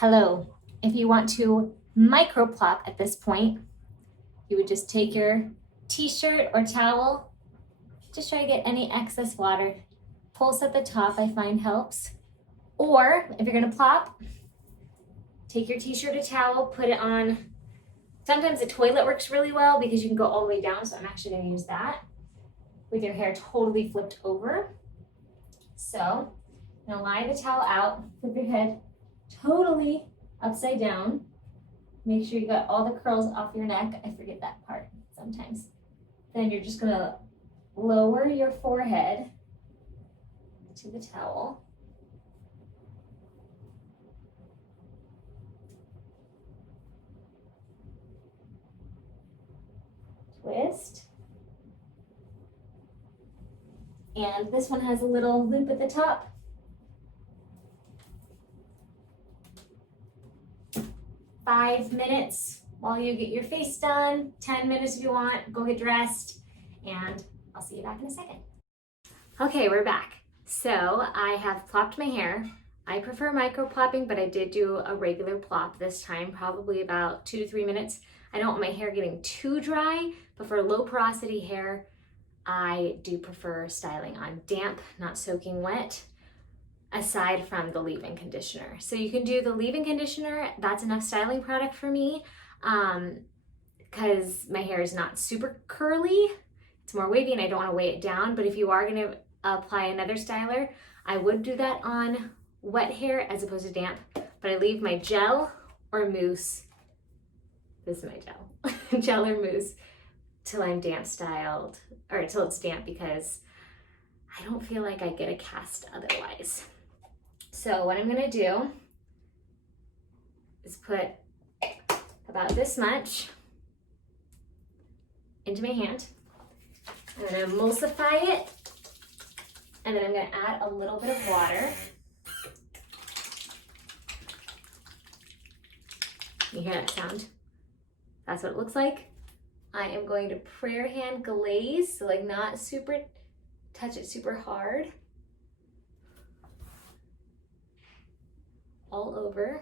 Hello. If you want to micro plop at this point, you would just take your t-shirt or towel, just try to get any excess water. Pulse at the top I find helps. Or if you're gonna plop, take your t-shirt or towel, put it on, sometimes the toilet works really well because you can go all the way down, so I'm actually gonna use that with your hair totally flipped over. So, I'm gonna lie the towel out, flip your head totally upside down. Make sure you got all the curls off your neck. I forget that part sometimes. Then you're just gonna lower your forehead to the towel. Twist. And this one has a little loop at the top. Five minutes while you get your face done, 10 minutes if you want, go get dressed, and I'll see you back in a second. Okay, we're back. So I have plopped my hair. I prefer micro plopping, but I did do a regular plop this time, probably about 2 to 3 minutes. I don't want my hair getting too dry, but for low porosity hair, I do prefer styling on damp, not soaking wet, aside from the leave-in conditioner. So you can do the leave-in conditioner, that's enough styling product for me, because my hair is not super curly, it's more wavy and I don't want to weigh it down. But if you are going to apply another styler, I would do that on wet hair as opposed to damp, but I leave my gel or mousse, this is my gel, gel or mousse, till I'm damp styled, or till it's damp, because I don't feel like I get a cast otherwise. So what I'm gonna do is put about this much into my hand. I'm gonna emulsify it, and then I'm gonna add a little bit of water. You hear that sound? That's what it looks like. I am going to prayer hand glaze, so like not super, touch it super hard. All over.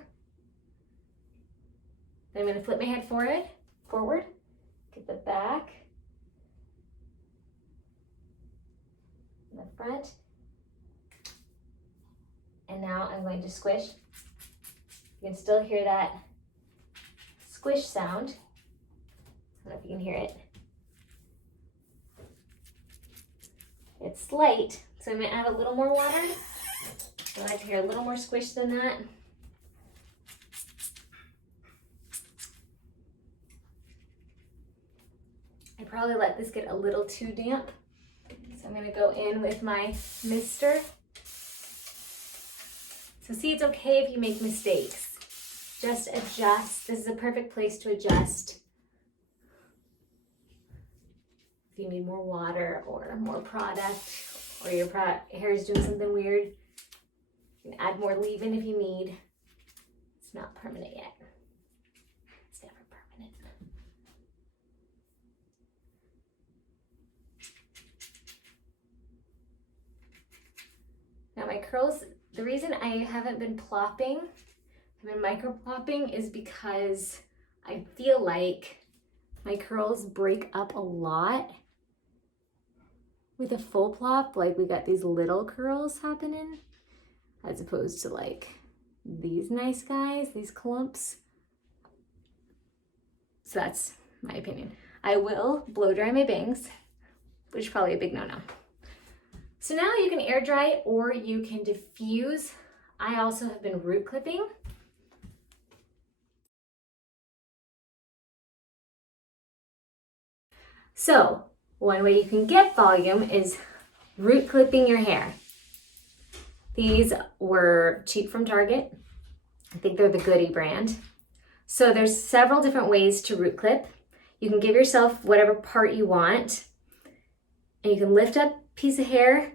Then I'm going to flip my head forward, get the back, and the front, and now I'm going to squish. You can still hear that squish sound. I don't know if you can hear it. It's slight, so I'm going to add a little more water. I like to hear a little more squish than that. I probably let this get a little too damp, so I'm going to go in with my mister. So see, it's okay if you make mistakes. Just adjust. This is a perfect place to adjust. If you need more water or more product, or your hair is doing something weird, you can add more leave-in if you need. It's not permanent yet. It's never permanent. Now my curls, the reason I haven't been plopping, I've been micro plopping, is because I feel like my curls break up a lot with a full plop. Like we got these little curls happening, as opposed to like these nice guys, these clumps. So that's my opinion. I will blow dry my bangs, which is probably a big no-no. So now you can air dry or you can diffuse. I also have been root clipping. So one way you can get volume is root clipping your hair. These were cheap from Target. I think they're the Goody brand. So there's several different ways to root clip. You can give yourself whatever part you want, and you can lift up a piece of hair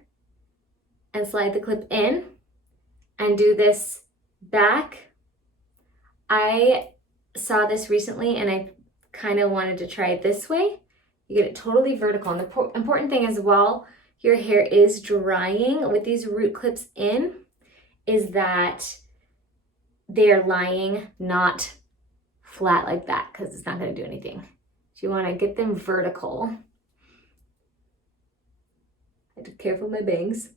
and slide the clip in and do this back. I saw this recently and I kind of wanted to try it this way. You get it totally vertical. And the important thing is, while your hair is drying with these root clips in, is that they're lying not flat like that, because it's not going to do anything. So you want to get them vertical. I have to be careful with my bangs.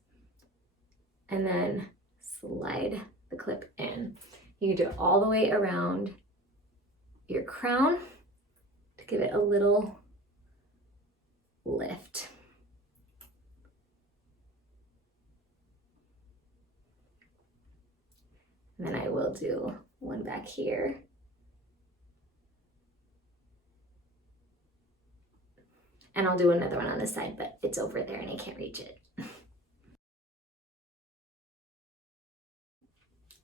And then slide the clip in. You can do it all the way around your crown to give it a little lift. And then I will do one back here. And I'll do another one on this side, but it's over there and I can't reach it.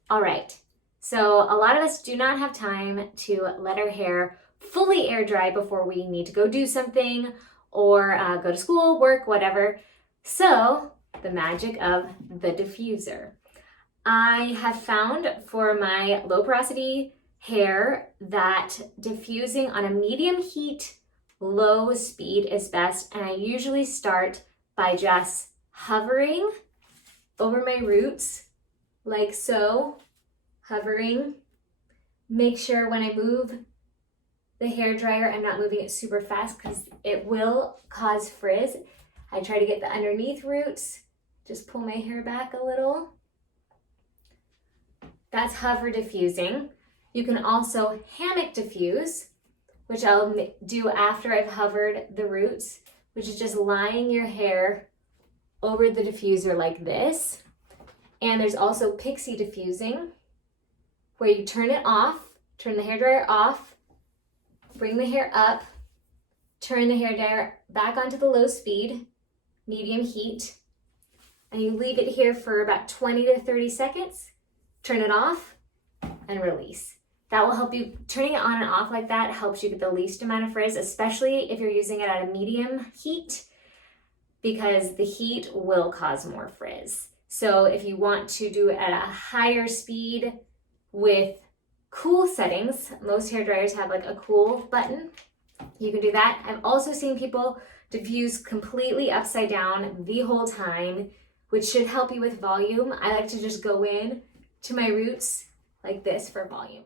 All right, so a lot of us do not have time to let our hair fully air dry before we need to go do something or go to school, work, whatever. So the magic of the diffuser. I have found for my low porosity hair that diffusing on a medium heat, low speed is best. And I usually start by just hovering over my roots like so, hovering. Make sure when I move the hair dryer, I'm not moving it super fast because it will cause frizz. I try to get the underneath roots, just pull my hair back a little. That's hover diffusing. You can also hammock diffuse, which I'll do after I've hovered the roots, which is just lying your hair over the diffuser like this. And there's also pixie diffusing, where you turn it off, turn the hairdryer off, bring the hair up, turn the hairdryer back onto the low speed, medium heat, and you leave it here for about 20 to 30 seconds, turn it off, and release. That will help you. Turning it on and off like that helps you get the least amount of frizz, especially if you're using it at a medium heat, because the heat will cause more frizz. So if you want to do it at a higher speed with cool settings, most hair dryers have like a cool button. You can do that. I've also seen people diffuse completely upside down the whole time, which should help you with volume. I like to just go in to my roots like this for volume.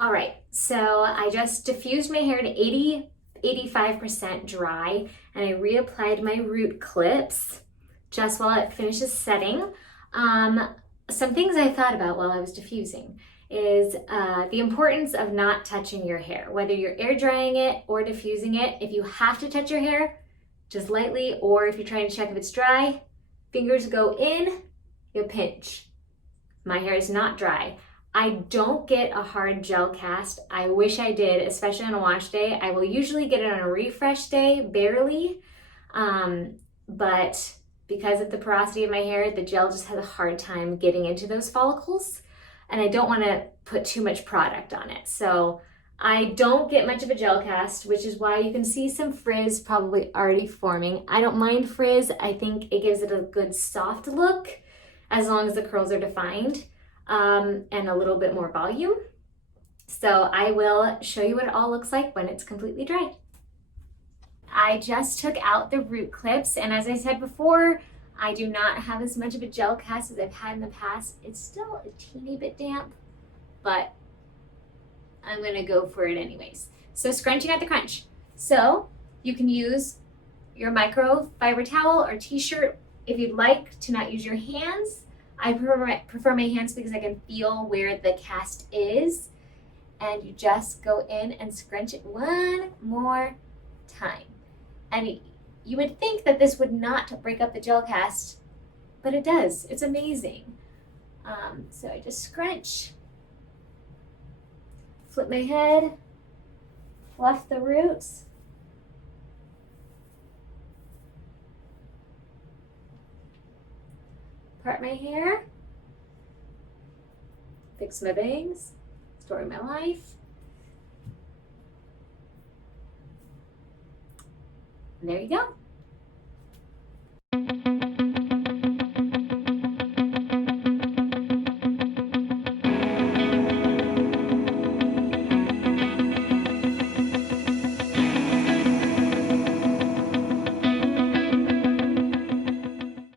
All right, so I just diffused my hair to 85% dry, and I reapplied my root clips just while it finishes setting. Some things I thought about while I was diffusing is the importance of not touching your hair, whether you're air drying it or diffusing it. If you have to touch your hair, just lightly, or if you're trying to check if it's dry, fingers go in, you pinch. My hair is not dry. I don't get a hard gel cast. I wish I did, especially on a wash day. I will usually get it on a refresh day, barely, but because of the porosity of my hair, the gel just has a hard time getting into those follicles, and I don't want to put too much product on it. So I don't get much of a gel cast, which is why you can see some frizz probably already forming. I don't mind frizz. I think it gives it a good soft look as long as the curls are defined, and a little bit more volume. So I will show you what it all looks like when it's completely dry. I just took out the root clips, and as I said before, I do not have as much of a gel cast as I've had in the past. It's still a teeny bit damp, but I'm gonna go for it anyways. So scrunching at the crunch. So you can use your microfiber towel or t-shirt if you'd like to not use your hands. I prefer my hands because I can feel where the cast is, and you just go in and scrunch it one more time. And you would think that this would not break up the gel cast, but it does. It's amazing. So I just scrunch, flip my head, fluff the roots, part my hair, fix my bangs, story my life. And there you go.